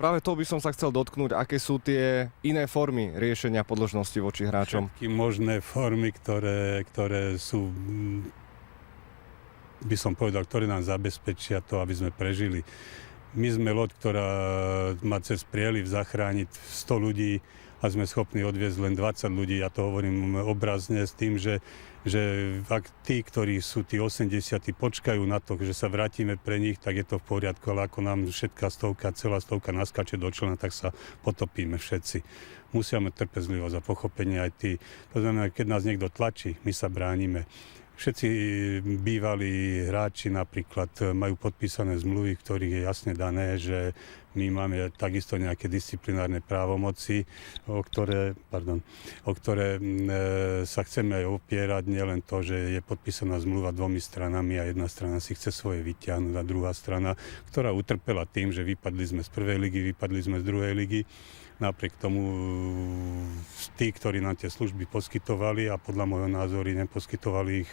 Práve to by som sa chcel dotknúť, aké sú tie iné formy riešenia podložnosti voči hráčom. Všetky možné formy, ktoré sú, by som povedal, ktoré nám zabezpečia to, aby sme prežili. My sme loď, ktorá má cez prieliv zachrániť 100 ľudí a sme schopní odviezť len 20 ľudí. Ja to hovorím obrazne s tým, že ak tí, ktorí sú tí 80, počkajú na to, že sa vrátime pre nich, tak je to v poriadku, ale ako nám celá stovka naskače do člena, tak sa potopíme všetci. Musia mať trpezlivosť a pochopenie aj tí. To znamená, keď nás niekto tlačí, my sa bránime. Všetci bývalí hráči napríklad majú podpísané zmluvy, v ktorých je jasne dané, že my máme takisto nejaké disciplinárne právomoci, o ktoré sa chceme aj opierať. Nielen to, že je podpísaná zmluva dvomi stranami a jedna strana si chce svoje vyťahnuť a druhá strana, ktorá utrpela tým, že vypadli sme z prvej ligy, vypadli sme z druhej ligy. Napriek tomu tí, ktorí nám tie služby poskytovali a podľa môjho názoru neposkytovali ich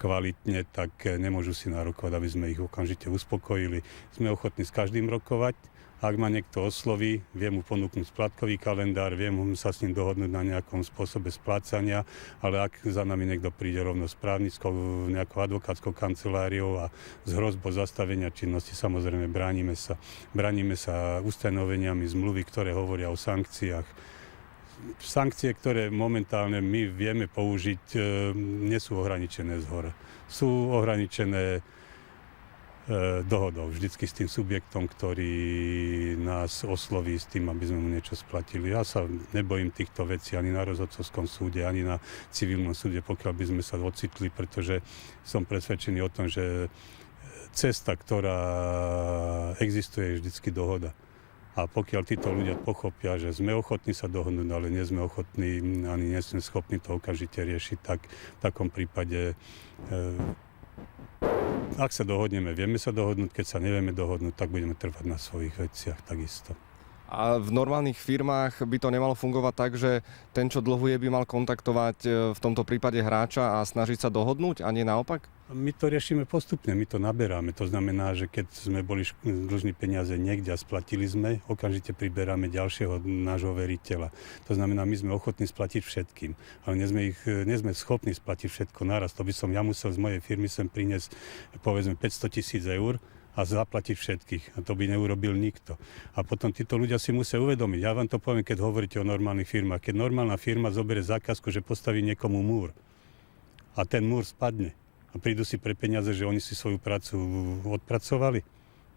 kvalitne, tak nemôžu si nárokovať, aby sme ich okamžite uspokojili. Sme ochotní s každým rokovať. Ak ma niekto osloví, viem mu ponúknuť splátkový kalendár, viem sa s ním dohodnúť na nejakom spôsobe splácania, ale ak za nami niekto príde rovno s právnickou, nejakou advokátskou kanceláriou a z hrozbou zastavenia činnosti, samozrejme bránime sa ustanoveniami zmluvy, ktoré hovoria o sankciách. Sankcie, ktoré momentálne my vieme použiť, nie sú ohraničené zhora. Sú ohraničené dohodou, vždycky s tým subjektom, ktorý nás osloví s tým, aby sme mu niečo splatili. Ja sa nebojím týchto vecí ani na rozhodcovskom súde, ani na civilnom súde, pokiaľ by sme sa ocitli, pretože som presvedčený o tom, že cesta, ktorá existuje, je vždycky dohoda. A pokiaľ títo ľudia pochopia, že sme ochotní sa dohodnúť, ale nie sme ochotní, ani nie sme schopní to okamžite riešiť, tak v takom prípade ak sa dohodneme, vieme sa dohodnúť, keď sa nevieme dohodnúť, tak budeme trvať na svojich veciach takisto. A v normálnych firmách by to nemalo fungovať tak, že ten, čo dlhuje, by mal kontaktovať v tomto prípade hráča a snažiť sa dohodnúť, a nie naopak? My to riešime postupne, my to naberáme. To znamená, že keď sme boli dlžní peniaze niekde a splatili sme, okamžite priberáme ďalšieho nášho veriteľa. To znamená, my sme ochotní splatiť všetkým, ale nie sme schopní splatiť všetko naraz. To by som ja musel z mojej firmy sem priniesť povedzme 500 000 eur a zaplatiť všetkých. A to by neurobil nikto. A potom títo ľudia si musia uvedomiť. Ja vám to poviem, keď hovoríte o normálnych firmách. Keď normálna firma zoberie zákazku, že postaví niekomu múr a ten múr spadne a prídu si pre peniaze, že oni si svoju prácu odpracovali,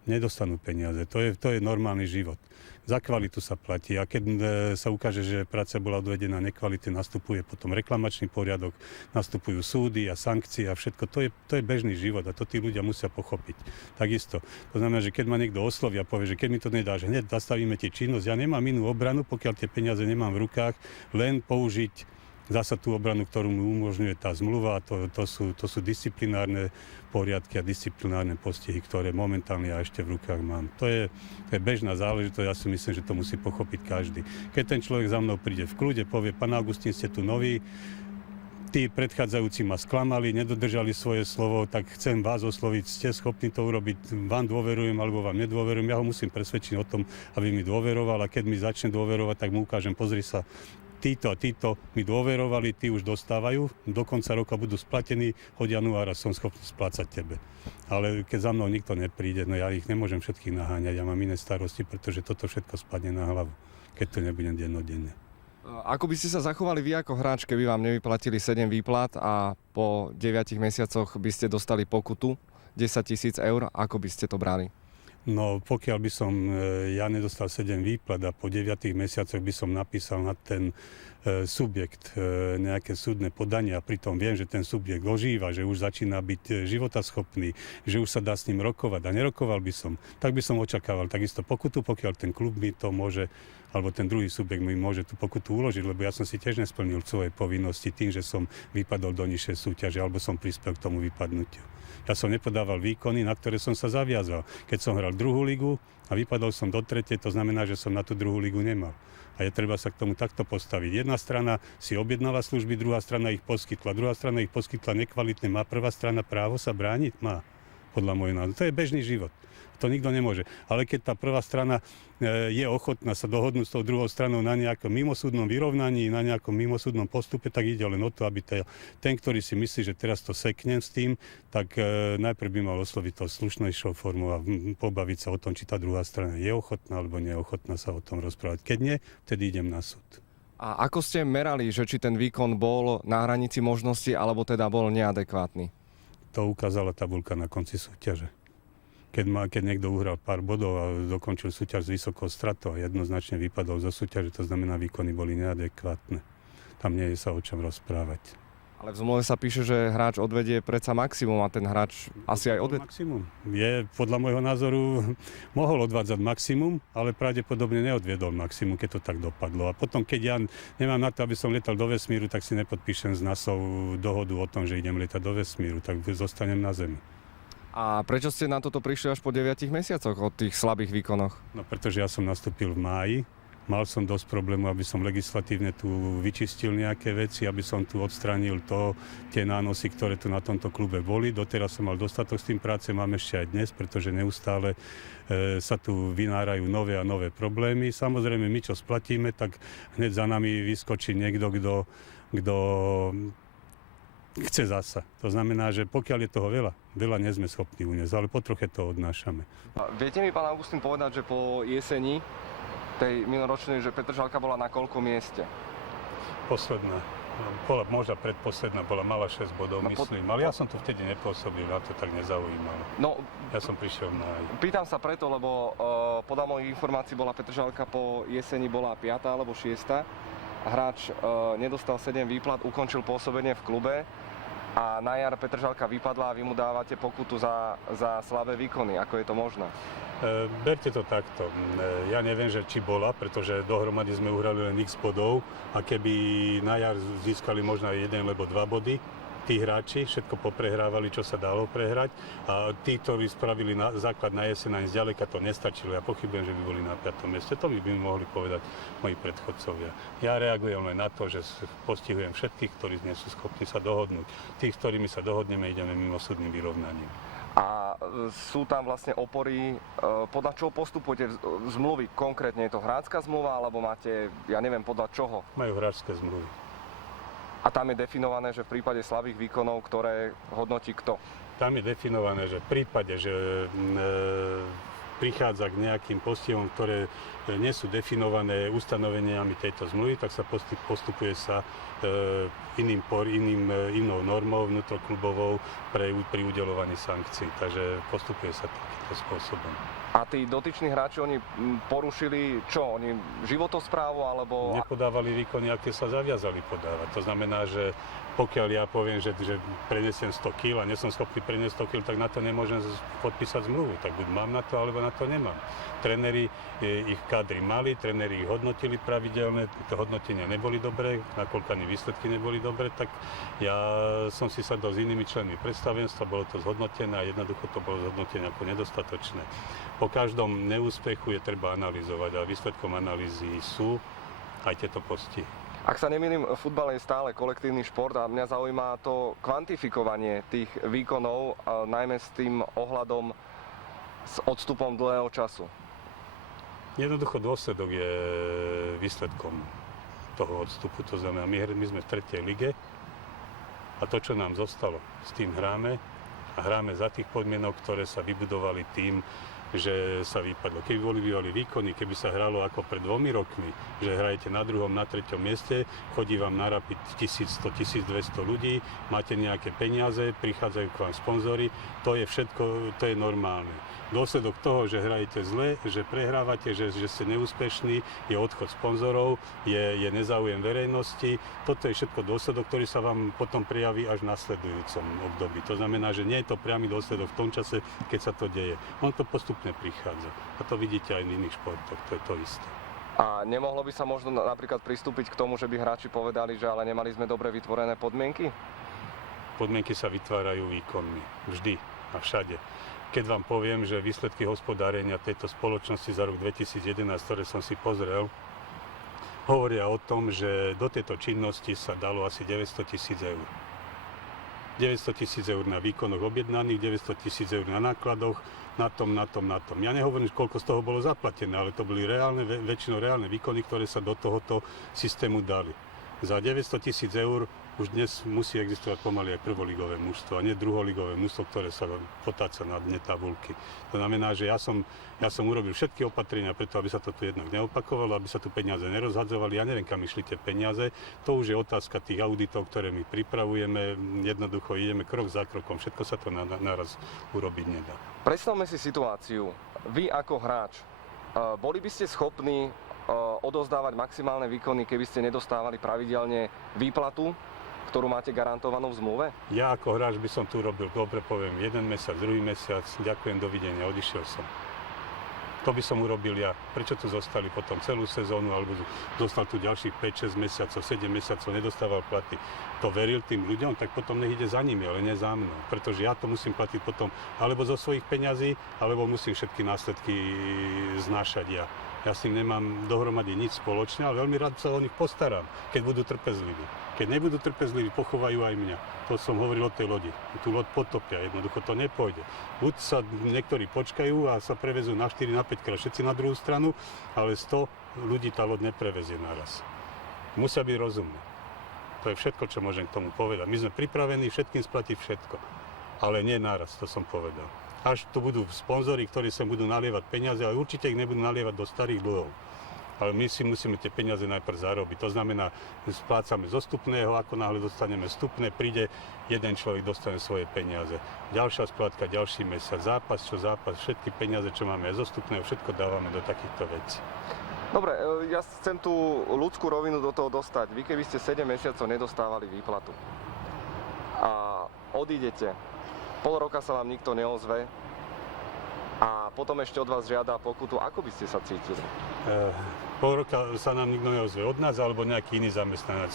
nedostanú peniaze. To je normálny život. Za kvalitu sa platí a keď sa ukáže, že práca bola odvedená nekvality, nastupuje potom reklamačný poriadok, nastupujú súdy a sankcie a všetko. To je bežný život a to tí ľudia musia pochopiť. Takisto. To znamená, že keď ma niekto osloví a povie, že keď mi to nedáš, hneď zastavíme ti činnosť, ja nemám inú obranu, pokiaľ tie peniaze nemám v rukách, len použiť zasa tú obranu, ktorú mi umožňuje tá zmluva, to sú disciplinárne poriadky a disciplinárne postihy, ktoré momentálne ja ešte v rukách mám. To je bežná záležitosť, ja si myslím, že to musí pochopiť každý. Keď ten človek za mnou príde v kľude, povie, pán Augustín, ste tu noví, tí predchádzajúci ma sklamali, nedodržali svoje slovo, tak chcem vás osloviť, ste schopní to urobiť, vám dôverujem alebo vám nedôverujem, ja ho musím presvedčiť o tom, aby mi dôveroval a keď mi začne dôverovať, tak mu ukážem, pozri sa, títo a títo mi dôverovali, tí už dostávajú, do konca roka budú splatení, od januára som schopný splácať tebe. Ale keď za mnou nikto nepríde, no ja ich nemôžem všetkých naháňať, ja mám iné starosti, pretože toto všetko spadne na hlavu, keď to nebudem dennodenne. Ako by ste sa zachovali vy ako hráč, keby vám nevyplatili 7 výplat a po 9 mesiacoch by ste dostali pokutu 10 000 eur, ako by ste to brali? No pokiaľ by som ja nedostal 7 výplat a po 9 mesiacoch by som napísal na ten subjekt nejaké súdne podanie a pritom viem, že ten subjekt ožíva, že už začína byť životaschopný, že už sa dá s ním rokovať a nerokoval by som, tak by som očakával takisto pokutu, pokiaľ ten klub mi to môže, alebo ten druhý subjekt mi môže tú pokutu uložiť, lebo ja som si tiež nesplnil svoje povinnosti tým, že som vypadol do nižšej súťaže alebo som prispel k tomu vypadnutiu. Ja som nepodával výkony, na ktoré som sa zaviazal. Keď som hral druhú ligu a vypadol som do tretej, to znamená, že som na tú druhú ligu nemal. A je treba sa k tomu takto postaviť. Jedna strana si objednala služby, druhá strana ich poskytla. Druhá strana ich poskytla nekvalitne. Má prvá strana právo sa brániť? Má. Podľa môjho názoru. To je bežný život. To nikto nemôže. Ale keď tá prvá strana je ochotná sa dohodnúť s tou druhou stranou na nejakom mimosúdnom vyrovnaní, na nejakom mimosúdnom postupe, tak ide len o to, aby ten, ktorý si myslí, že teraz to seknem s tým, tak najprv by mal osloviť to slušnejšou formou a pobaviť sa o tom, či tá druhá strana je ochotná alebo nie je ochotná sa o tom rozprávať. Keď nie, vtedy idem na súd. A ako ste merali, že či ten výkon bol na hranici možnosti, alebo teda bol neadekvátny? To ukázala tabuľka na konci súťaže. Keď niekto uhral pár bodov a dokončil súťaž s vysokou stratou a jednoznačne vypadol zo súťaže, to znamená, výkony boli neadekvátne. Tam nie je sa o čom rozprávať. Ale v zmluve sa píše, že hráč odvedie predsa maximum a ten hráč asi aj odvedie. Maximum. Podľa môjho názoru mohol odvádzať maximum, ale pravdepodobne neodviedol maximum, keď to tak dopadlo. A potom, keď ja nemám na to, aby som letal do vesmíru, tak si nepodpíšem s NASou dohodu o tom, že idem letať do vesmíru, tak zostanem na Zemi. A prečo ste na toto prišli až po 9 mesiacoch od tých slabých výkonoch? No pretože ja som nastúpil v máji. Mal som dosť problémov, aby som legislatívne tu vyčistil nejaké veci, aby som tu odstránil tie nánosy, ktoré tu na tomto klube boli. Doteraz som mal dostatok s tým práce, mám ešte aj dnes, pretože neustále sa tu vynárajú nové a nové problémy. Samozrejme, my čo splatíme, tak hneď za nami vyskočí niekto, kto chce zasa. To znamená, že pokiaľ je toho veľa nie sme schopní uniesť, ale po troche to odnášame. A viete mi, pán Augustín, povedať, že po jeseni tej minuloročnej, že Petržalka bola na koľko mieste? Posledná. Možno predposledná, mala 6 bodov, myslím. Ale ja som tu vtedy nepôsobil, na to tak nezaujímalo. No, ja som prišiel na... Pýtam sa preto, lebo podľa mojich informácií bola Petržalka po jeseni bola 5. alebo 6. Hráč nedostal 7 výplat, ukončil pôsobenie v klube a na jar Petržalka vypadla a vy mu dávate pokutu za slabé výkony. Ako je to možné? Berte to takto. Ja neviem, že či bola, pretože dohromady sme uhrali len x bodov a keby na jar získali možno 1 alebo 2 body, tí hráči všetko poprehrávali, čo sa dalo prehrať a tí, ktorí spravili základ na jeseň, ani zďaleka to nestačilo. Ja pochybujem, že by boli na 5. mieste. To by mi mohli povedať moji predchodcovia. Ja reagujem len na to, že postihujem všetkých, ktorí nie sú schopní sa dohodnúť. Tých, s ktorými sa dohodneme, ideme mimosúdnym vyrovnaním. A sú tam vlastne opory, podľa čoho postupujete v zmluvy? Konkrétne je to hráčska zmluva, alebo máte, ja neviem, podľa čoho? Majú hráčske zmluvy. A tam je definované, že v prípade slabých výkonov, ktoré hodnotí kto? Tam je definované, že v prípade, že prichádza k nejakým postihom, ktoré nie sú definované ustanoveniami tejto zmluvy, tak sa postupuje sa inou normou vnútroklubovou pri udeľovaní sankcií. Takže postupuje sa takýmto spôsobom. A tí dotyční hráči, oni porušili čo? Oni životosprávu alebo... Nepodávali výkony, aké sa zaviazali podávať. To znamená, že pokiaľ ja poviem, že prenesiem 100 kg a nie som schopný preniesť 100 kg, tak na to nemôžem podpísať zmluvu. Tak buď mám na to, alebo na to nemám. Tréneri ich kadry mali, tréneri ich hodnotili pravidelne, to hodnotenia neboli dobré, nakoľko ani výsledky neboli dobré, tak ja som si sadol s inými členmi predstavenstva, bolo to zhodnotené a jednoducho to bolo zhodnotené ako nedostatočné. Po každom neúspechu je treba analyzovať a výsledkom analýzy sú aj tieto postihy. Ak sa nemýlim, futbal je stále kolektívny šport a mňa zaujíma to kvantifikovanie tých výkonov, najmä s tým ohľadom s odstupom dlhého času. Jednoducho dôsledok je výsledkom toho odstupu. To znamená, my sme v 3. lige a to, čo nám zostalo, s tým hráme a hráme za tých podmienok, ktoré sa vybudovali tým, že sa vypadlo. Keby boli bývali výkony, keby sa hralo ako pred 2 rokmi, že hrajete na 2., na 3. mieste, chodí vám na Rapid 1100, 1200 ľudí, máte nejaké peniaze, prichádzajú k vám sponzori, to je všetko, to je normálne. Dôsledok toho, že hrajete zle, že prehrávate, že ste neúspešní, je odchod sponzorov, je nezáujem verejnosti. Toto je všetko dôsledok, ktorý sa vám potom prejaví až v nasledujúcom období. To znamená, že nie je to priamy dôsledok v tom čase, keď sa to deje. On to postupne prichádza. A to vidíte aj v iných športoch, to je to isté. A nemohlo by sa možno napríklad pristúpiť k tomu, že by hráči povedali, že ale nemali sme dobre vytvorené podmienky? Podmienky sa vytvárajú výkonmi. Vždy a všade. Keď vám poviem, že výsledky hospodárenia tejto spoločnosti za rok 2011, ktoré som si pozrel, hovoria o tom, že do tejto činnosti sa dalo asi 900 000 eur. 900 000 eur na výkonoch objednaných, 900 000 eur na nákladoch, na tom. Ja nehovorím, koľko z toho bolo zaplatené, ale to boli väčšinou reálne výkony, ktoré sa do tohoto systému dali. Za 900 000 eur už dnes musí existovať pomaly aj prvoligové mužstvo, a nie druholigové mužstvo, ktoré sa potáca na dne tabulky. To znamená, že ja som urobil všetky opatrenia preto, aby sa to tu jednak neopakovalo, aby sa tu peniaze nerozhadzovali. Ja neviem, kam išli tie peniaze. To už je otázka tých auditov, ktoré my pripravujeme. Jednoducho ideme krok za krokom. Všetko sa to naraz urobiť nedá. Predstavme si situáciu. Vy ako hráč, boli by ste schopní odovzdávať maximálne výkony, keby ste nedostávali pravidelne výplatu, ktorú máte garantovanú v zmluve? Ja ako hráč by som tu robil, dobre poviem, jeden mesiac, druhý mesiac, ďakujem, dovidenia, odišiel som. To by som urobil ja. Prečo tu zostali potom celú sezónu, alebo dostal tu ďalších 5-6 mesiacov, 7 mesiacov, nedostával platy. To veril tým ľuďom, tak potom nech ide za nimi, ale nie za mnou. Pretože ja to musím platiť potom alebo zo svojich peňazí, alebo musím všetky následky znášať ja. Ja s tým nemám dohromady nič spoločné, ale veľmi rád sa o nich postaram, keď budú trpezliví. Keď nebudú trpezliví, pochovajú aj mňa. To som hovoril o tej lodi. Tú loď potopia, jednoducho to nepôjde. Buď sa niektorí počkajú a sa prevezú na 4, na 5 krát všetci na druhú stranu, ale 100 ľudí tá loď neprevezie naraz. Musia byť rozumné. To je všetko, čo môžem k tomu povedať. My sme pripravení všetkým splatiť všetko, ale nie naraz, to som povedal. Až tu budú sponzori, ktorí sem budú nalievať peniaze, ale určite ich nebudú nalievať do starých dlhov. Ale my si musíme tie peniaze najprv zarobiť. To znamená, splácame zo vstupného, ako náhle dostaneme vstupné, príde jeden človek, dostane svoje peniaze. Ďalšia splátka, ďalší mesiac, zápas, všetky peniaze, čo máme zo vstupného, všetko dávame do takýchto vecí. Dobre, ja chcem tú ľudskú rovinu do toho dostať. Vy keby ste 7 mesiacov nedostávali výplatu a odídete, pol roka sa vám nikto neozve a potom ešte od vás žiada pokutu, ako by ste sa cítili? Pol roka sa nám nikto neozve od nás alebo nejaký iný zamestnanec.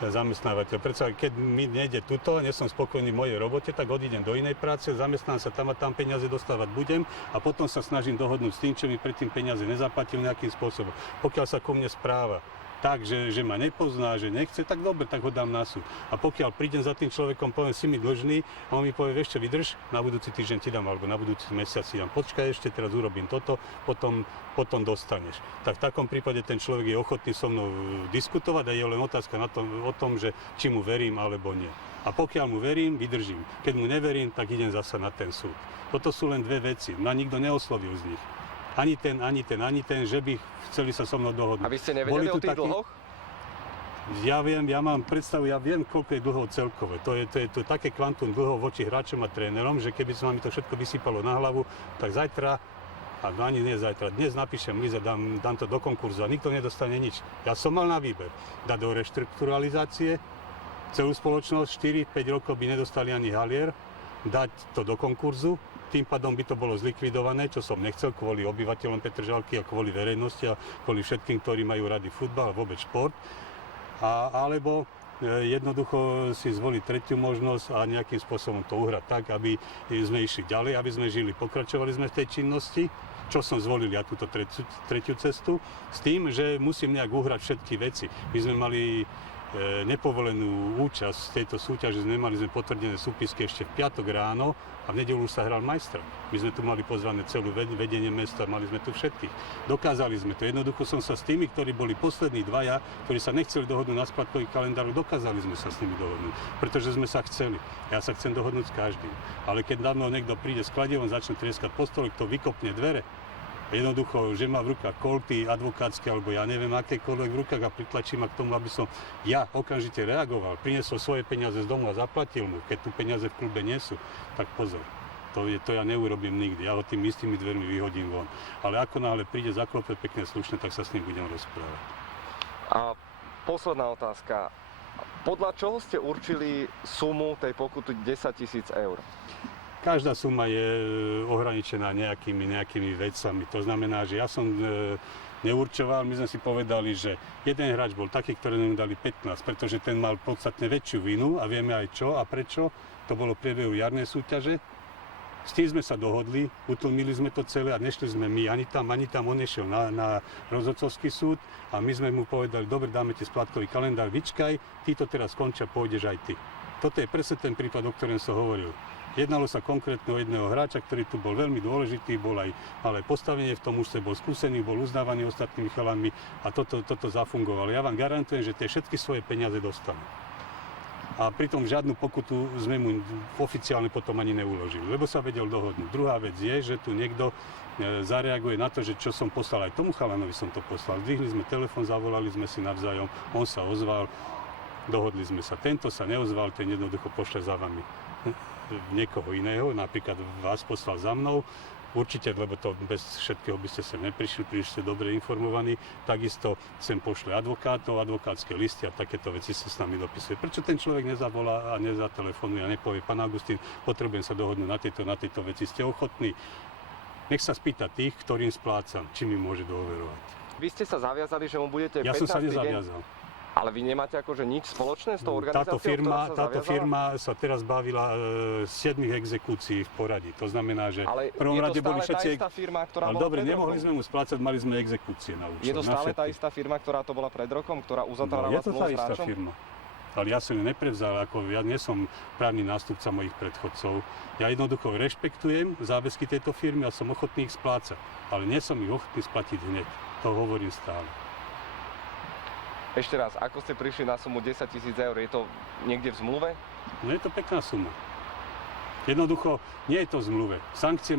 Zamestnávateľ. Keď mi nejde tuto, nie som spokojný v mojej robote, tak odídem do inej práce, zamestnám sa tam a tam peniaze dostávať budem a potom sa snažím dohodnúť s tým, čo mi predtým peniaze nezaplatil nejakým spôsobom. Pokiaľ sa ku mne správa tak, že ma nepozná, že nechce, tak dobre, tak ho dám na súd. A pokiaľ prídem za tým človekom, poviem, si mi dlžný, a on mi povie, vieš čo, vydrž, na budúci týždeň ti dám, alebo na budúci mesiac ti dám, počkaj ešte, teraz urobím toto, potom dostaneš. Tak v takom prípade ten človek je ochotný so mnou diskutovať a je len otázka o tom, že či mu verím alebo nie. A pokiaľ mu verím, vydržím. Keď mu neverím, tak idem zasa na ten súd. Toto sú len dve veci, ma nikto neoslovil z nich. Ani ten, že by chceli sa so mnou dohodnúť. A vy ste nevedeli o tých dlhoch? Ja mám predstavu, ja viem, koľko je dlhov celkové. To je také kvantum dlhov voči hráčom a trénerom, že keby sa mi to všetko vysypalo na hlavu, tak zajtra, ani nie zajtra, dnes napíšem list a dám to do konkurzu a nikto nedostane nič. Ja som mal na výber dať do reštrukturalizácie celú spoločnosť, 4-5 rokov by nedostali ani halier, dať to do konkurzu, tým pádom by to bolo zlikvidované, čo som nechcel kvôli obyvateľom Petržalky a kvôli verejnosti a kvôli všetkým, ktorí majú radi futbal a vôbec šport. Alebo jednoducho si zvoliť tretiu možnosť a nejakým spôsobom to uhrať tak, aby sme išli ďalej, aby sme žili, pokračovali sme v tej činnosti, čo som zvolil ja túto tretiu cestu, s tým, že musím nejak uhrať všetky veci. My sme mali nepovolenú účasť v tejto súťaži, nemali sme potvrdené súpisky ešte v piatok ráno a v nedeľu sa hral majster. My sme tu mali pozvané celú vedenie mesta, mali sme tu všetkých. Dokázali sme to. Jednoducho som sa s tými, ktorí boli poslední dvaja, ktorí sa nechceli dohodnúť na splátkových kalendároch, dokázali sme sa s nimi dohodnúť, pretože sme sa chceli. Ja sa chcem dohodnúť s každým. Ale keď na mnou niekto príde s kladivom, začne trieskať po stole, kto vykopne dvere, jednoducho, že má v rukách kolty advokátske alebo ja neviem akékoľvek v rukách a pritlačí ma k tomu, aby som ja okamžite reagoval, priniesol svoje peniaze z domu a zaplatil mu, keď tu peniaze v klube nie sú, tak pozor. To ja neurobím nikdy, ja ho tým istými dvermi vyhodím von. Ale ako náhle príde, zaklope pekne slušne, tak sa s ním budem rozprávať. A posledná otázka. Podľa čoho ste určili sumu tej pokuty 10 000 eur? Každá suma je ohraničená nejakými vecami. To znamená, že ja som neurčoval, my sme si povedali, že jeden hráč bol taký, ktorému dali 15, pretože ten mal podstatne väčšiu vinu a vieme aj čo a prečo. To bolo v priebehu jarnej súťaže. S tým sme sa dohodli, utlmili sme to celé a nešli sme my ani tam, on nešiel na rozhodcovský súd a my sme mu povedali, dobre, dáme ti splátkový kalendár, vyčkaj, ty to teraz skončia, pôjdeš aj ty. Toto je presne ten prípad, o ktorom som hovoril. Jednalo sa konkrétne o jedného hráča, ktorý tu bol veľmi dôležitý, mal aj postavenie v tom mužstve, bol skúsený, bol uznávaný ostatnými chalanmi a toto zafungovalo. Ja vám garantujem, že tie všetky svoje peniaze dostanú. A pritom žiadnu pokutu sme mu oficiálne potom ani neuložili, lebo sa vedel dohodnúť. Druhá vec je, že tu niekto zareaguje na to, že čo som poslal, aj tomu chalanovi som to poslal. Zdvihli sme telefón, zavolali sme si navzájom, on sa ozval, dohodli sme sa. Tento sa neozval, ten jednoducho pošle za vami niekoho iného, napríklad vás poslal za mnou, určite, lebo to bez všetkého by ste sem neprišli, ste dobre informovaní, takisto sem pošle advokátov, advokátske listy a takéto veci sa s nami dopisuje. Prečo ten človek nezavolá a nezatelefonuje a nepovie, pán Augustín, potrebujem sa dohodnúť na tejto veci, ste ochotní? Nech sa spýta tých, ktorým splácam, či mi môže dôverovať. Vy ste sa zaviazali, že mu budete 15. Ja som sa deň... nezaviazal. Ale vy nemáte akože nič spoločné s tou organizáciou, Táto firma sa teraz bavila 7 exekúcií v poradí. To znamená, že ale v prvom rade boli všetci... tá istá firma, ktorá ale bola dobre, pred nemohli rokom. sme mu splácať, mali sme exekúcie na účet. Je to stále tá istá firma, ktorá to bola pred rokom, ktorá uzatvárala Je to tá zmluvu s istá hráčom? firma. Ale ja som ju neprevzal, ja nie som právny nástupca mojich predchodcov. Ja jednoducho rešpektujem záväzky tejto firmy a som ochotný ich splácať. Ale nie som ich ochotný splatiť hneď. To hovorím stále. Ešte raz, ako ste prišli na sumu 10 000 eur? Je to niekde v zmluve? No je to pekná suma. Jednoducho nie je to v zmluve. Sankcie